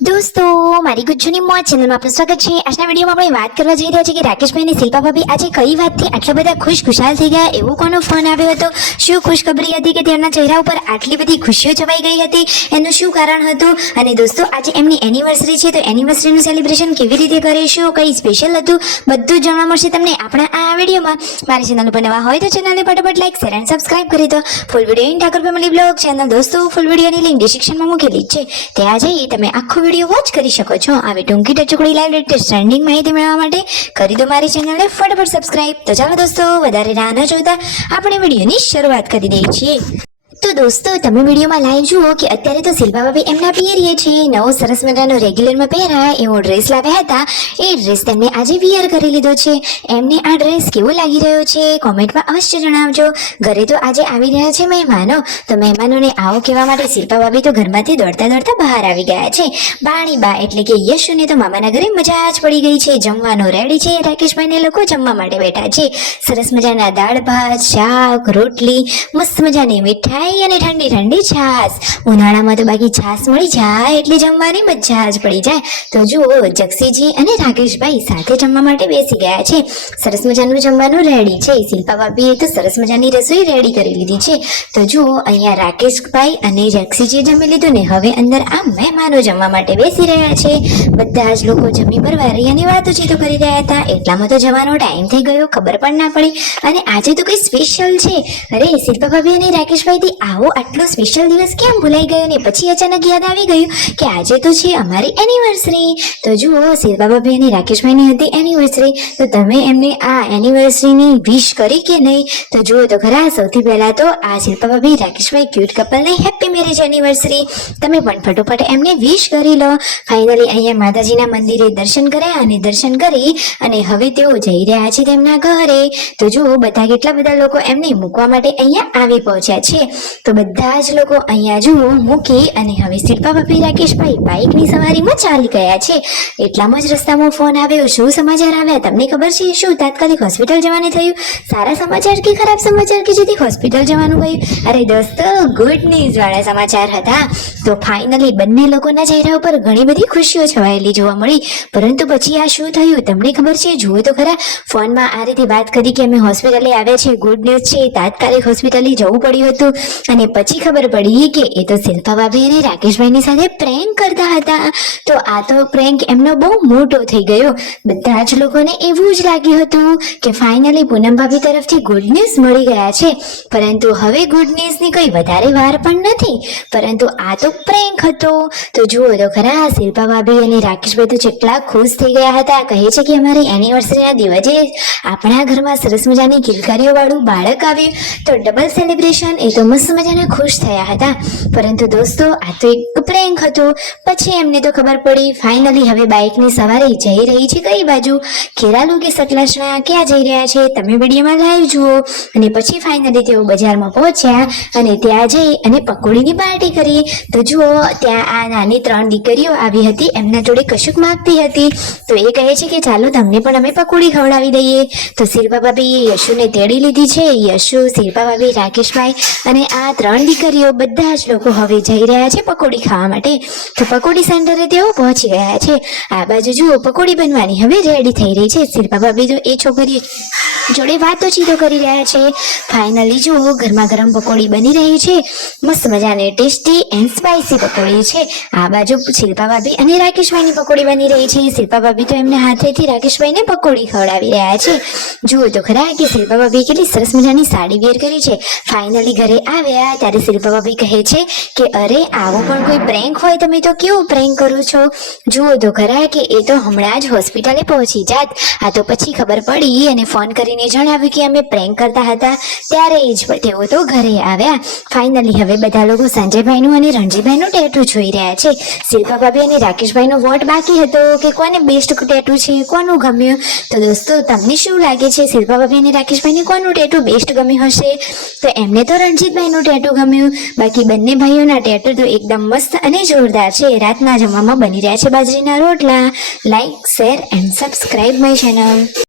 દોસ્તો મારી ગુજ્જુની મોજ ચેનલમાં આપનું સ્વાગત છે। આજના વિડીયોમાં આપણે વાત કરવા જઈ રહ્યા છીએ કે રાકેશભાઈ અને શિલ્પા ભાભી આજે કઈ વાતથી આટલા બધા ખુશખુશાલ થઈ ગયા, એવો કોનો ફોન આવ્યો હતો, શું ખુશખબરી હતી કે તેમના ચહેરા ઉપર આટલી બધી ખુશીઓ છવાઈ ગઈ હતી, એનું શું કારણ હતું। અને દોસ્તો આજે એમની એનિવર્સરી છે, તો એનિવર્સરીનું સેલિબ્રેશન કેવી રીતે કરીશું, કઈ સ્પેશિયલ હતું, બધું જ જાણવા મળશે તમને આપણા આ વિડીયોમાં। મારી ચેનલ પર નવા હોય તો ચેનલને ફટાફટ લાઈક શેર અને સબસ્ક્રાઇબ કરી દો। Full video in Thakor family blog channel દોસ્તો ફૂલ વિડીયોની લિંક ડિસ્ક્રિપ્શનમાં મૂકેલી છે, ત્યાં જઈ તમે આખો વિડીયો વોચ કરી શકો છો। આવી ટૂંકી ટચુકડી લાઈવ લેટેસ્ટ ટ્રેન્ડિંગ માહિતી મેળવવા માટે કરી દો મારી ચેનલને ફટાફટ સબસ્ક્રાઇબ। તો ચાલો દોસ્તો વધારે રાહ ન જોતા આપણે વિડીયોની શરૂઆત કરી દઈએ છીએ। તો દોસ્તો તમે વિડીયોમાં લાઈવ જુઓ કે અત્યારે તો શિલ્પા ભાભી એમના પિયરીએ છે, નવો સરસ મજાનો રેગ્યુલરમાં પહેરાય એવો ડ્રેસ લાવ્યા હતા, એ ડ્રેસ તેમને આજે વિયર કરી લીધો છે। એમને આ ડ્રેસ કેવો લાગી રહ્યો છે કોમેન્ટમાં અવશ્ય જણાવજો। ઘરે તો આજે આવી રહ્યા છે મહેમાનો, તો મહેમાનોને આવો કહેવા માટે શિલ્પા ભાભી તો ઘરમાંથી દોડતા દોડતા બહાર આવી ગયા છે। બાણી બા એટલે કે યશુને તો મામાના ઘરે મજા જ પડી ગઈ છે, જમવાનું રેડી છે, રાકેશભાઈને લોકો જમવા માટે બેઠા છે। સરસ મજાના દાળ ભાત, શાક, રોટલી, મસ્ત મજાની મીઠાઈ અને ઠંડી ઠંડી છાશ। ઉનાળામાં તો બાકી છાશ મળી જાય એટલે જમવાની મજા જ પડી જાય। તો જુઓ જક્ષીજી અને રાકેશભાઈ સાથે જમવા માટે બેસી ગયા છે, સરસ મજાનું જમવાનું રેડી છે। શિલ્પા ભાભીએ તો સરસ મજાની રસોઈ રેડી કરી લીધી છે। તો જુઓ અહીંયા રાકેશભાઈ અને જક્ષીજીએ જમી લીધું ને હવે અંદર આ મહેમાનો જમવા માટે બેસી રહ્યા છે। બધા જ લોકો જમી પરવારિયાની વાતોચીતો કરી રહ્યા હતા, એટલામાં તો જવાનો ટાઈમ થઈ ગયો, ખબર પણ ના પડી। અને આજે તો કઈ સ્પેશિયલ છે, અરે શિલ્પા ભાભી અને રાકેશભાઈથી આવો આટલો સ્પેશિયલ દિવસ કેમ ભૂલાઈ ગયો ને પછી અચાનક યાદ આવી ગયું કે આજે તો છે અમારી એનિવર્સરી। તો જુઓ શિલ્પા ભાભી અને રાકેશભાઈની હતી એનિવર્સરી, તો તમે એમને આ એનિવર્સરીની વિશ કરી કે નહીં? તો જુઓ તો ખરા, સૌથી પહેલા તો આ શિલ્પા ભાભી રાકેશભાઈ ક્યુટ કપલને હેપી મેરેજ એનિવર્સરી તમે પણ ફટોફટ એમને વિશ કરી લો। ફાઇનલી અહીંયા માતાજીના મંદિરે દર્શન કર્યા અને દર્શન કરી અને હવે તેઓ જઈ રહ્યા છે તેમના ઘરે। તો જુઓ બધા કેટલા બધા લોકો એમને મૂકવા માટે અહીંયા આવી પહોંચ્યા છે। તો બધા જ લોકો અહીંયા જુઓ મૂકી અને હવે શિલ્પા ભાભી રાકેશભાઈ બાઇકની સવારીમાં ચાલી ગયા છે। એટલામાં જ રસ્તામાં ફોન આવ્યો। શું સમાચાર આવ્યા તમને ખબર છે? શું તાત્કાલિક હોસ્પિટલ જવાનું થયું? સારા સમાચાર કે ખરાબ સમાચાર કે જેથી હોસ્પિટલ જવાનું ગયું? અરે દોસ્તો ગુડ ન્યૂઝ વાળા સમાચાર હતા। તો ફાઇનલી બંને લોકોના ચહેરા ઉપર ઘણી બધી ખુશીઓ છવાયેલી જોવા મળી, પરંતુ પછી આ શું થયું તમને ખબર છે? જુઓ તો ખરા, ફોનમાં આ રીતે વાત કરી કે અમે હોસ્પિટલે આવ્યા છે, ગુડ ન્યૂઝ છે, તાત્કાલિક હોસ્પિટલે જવું પડ્યું હતું અને પછી ખબર પડી કે એ તો શિલ્પા ભાભી અને રાકેશભાઈની સાથે પ્રેન્ક કરતા હતા। તો આ તો પ્રેન્ક એમનો બહુ મોટો થઈ ગયો, બધા જ લોકોને એવું જ લાગ્યું હતું કે ફાઇનલી પૂનમ ભાભી તરફથી ગુડ ન્યૂઝ મળી ગયા છે, પરંતુ હવે ગુડ ન્યૂઝની કોઈ વધારે વાર પણ નથી, પરંતુ આ તો પ્રેન્ક હતો। તો જુઓ તો ખરા, શિલ્પા ભાભી અને રાકેશભાઈ તો કેટલા ખુશ થઈ ગયા હતા, કહે છે કે અમારી એનિવર્સરીના દિવસે આપણા ઘરમાં સરસ મજાની કિલકારીઓ વાળું બાળક આવ્યું, તો ડબલ સેલિબ્રેશન, એ તો મસ્ત મજાના ખુશ થયા હતા। પરંતુ દોસ્તો આ તો એક પ્રેન્ક હતું। પછી એમને તો ખબર પડી ફાઇનલી હવે બાઇકની સવારી જઈ રહી છે કઈ બાજુ, ખેરાલુ કે સતલાસણા ક્યાં જઈ રહ્યા છે તમે વિડીયોમાં લાઈવ જુઓ। અને પછી ફાઇનલી તેઓ બજારમાં પહોંચ્યા અને ત્યાં જઈ અને પકોડીની પાર્ટી કરી। તો જુઓ ત્યાં આ નાની 3 દીકરીઓ આવી હતી, એમના જોડે કશુંક માંગતી હતી, તો એ કહે છે કે ચાલો તમને પણ અમે પકોડી ખવડાવી દઈએ। તો શિલ્પા ભાભીએ યશુને તેડી લીધી છે, યશુ, શિલ્પા ભાભી, રાકેશભાઈ અને આ 3 દીકરીઓ બધા જ લોકો હવે જઈ રહ્યા છે પકોડી ખાવા માટે। તો પકોડી સેન્ટરે તેઓ પહોંચી ગયા છે। આ બાજુ જુઓ પકોડી બનવાની હવે રેડી થઈ રહી છે, શિલ્પા ભાભી તો એ છોકરી જોડે વાતોચીતો કરી રહ્યા છે। ફાઇનલી જુઓ ગરમા ગરમ પકોડી બની રહી છે, મસ્ત મજાની ટેસ્ટી એન્ડ સ્પાઇસી પકોડી છે। આ બાજુ શિલ્પા ભાભી અને રાકેશભાઈની પકોડી બની રહી છે, શિલ્પા ભાભી તો એમને હાથેથી રાકેશભાઈને પકોડી ખવડાવી રહ્યા છે। જુઓ તો ખરા કે શિલ્પા ભાભી કેટલી સરસ મજાની સાડી વેર કરી છે। ફાઇનલી ઘરે આવ્યા ત્યારે શિલ્પા ભાભી કહે છે કે અરે આવો પણ કોઈ પ્રેન્ક હોય, તમે તો કેવું પ્રેન્ક કરો છો? જુઓ તો ખરા કે એ તો હમણાં જ હોસ્પિટલે પહોંચી જાત, આ તો પછી ખબર પડી અને ફોન કરીને જણાવ્યું કે અમે પ્રેન્ક કરતા હતા, ત્યારે જ તેઓ તો ઘરે આવ્યા। ફાઇનલી હવે બધા લોકો સંજયભાઈનું અને રણજીતભાઈનું ટેટુ જોઈ રહ્યા છે। શિલ્પા ભાભી અને રાકેશભાઈનો વોટ બાકી હતો કે કોને બેસ્ટ ટેટુ છે, કોનું ગમ્યું? તો દોસ્તો તમને શું લાગે છે શિલ્પા ભાભી અને રાકેશભાઈને કોનું ટેટુ બેસ્ટ ગમ્યું હશે? તો એમને તો રણજીતભાઈનું ટેટુ ગમ્યું, બાકી બંને ભાઈઓના ટેટુ તો એકદમ મસ્ત અને જોરદાર છે। રાતના જમવામાં બની રહ્યા છે બાજરીના રોટલા। Like share and subscribe my channel.